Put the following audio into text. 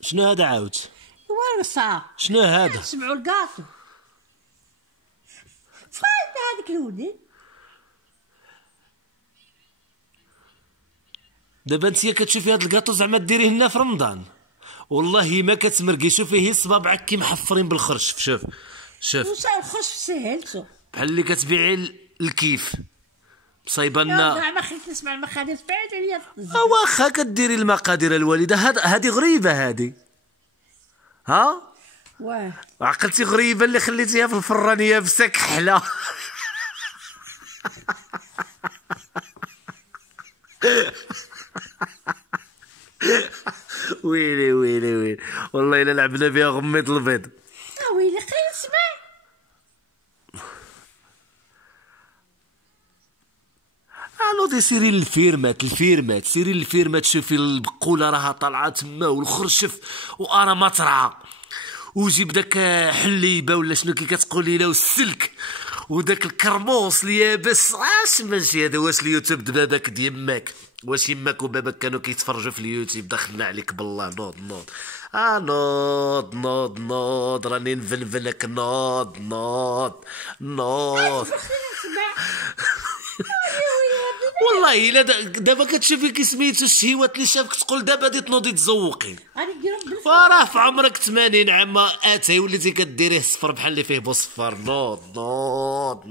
شنو هذا عاود؟ ورصة. شنو هذا؟ سمعوا الكاطو. فايدة هذيك الودين. دابا انتيا كتشوفي هاد الكاطو زعما ديريه لنا في رمضان، والله ما كتمرقي. شوفي هي صبابعك كي محفرين بالخرش. شوف شوف الخرش سهلتو بحال اللي كتبيعي الكيف صايبه لنا. ما خليت نسمع المقادير بعيد عليا. واخا كديري المقادير الوالده. هادي غريبه هادي. ها واه عقلتي غريبه اللي خليتيها في الفرانيه بسك حلا. ويلي ويلي ويلي والله الا لعبنا بها غميض البيض. ويلي خلينا نسمع. نوضي سيري الفيرمات سيري الفيرمات. شوفي البقوله راها طالعه تما والخرشف وانا ما ترعى، وجيب داك حليبه ولا شنو كي كتقولي له والسلك وداك الكرموس اليابس. اش ماشي هذا؟ واش اليوتيوب باباك ديماك؟ واش يماك وباباك كانوا كيتفرجوا في اليوتيوب؟ دخلنا عليك بالله. نوض نوض راني نفنفنك. نوض والله الا دابا كتشوفي كي سميتو الشهيوات اللي شافك تقول دابا غادي تنوضي تزوقي. غادي نديرهم بالفم. وراه في عمرك 80 عام اتاي وليتي كديريه الصفر بحال اللي فيه بوصفر. نوض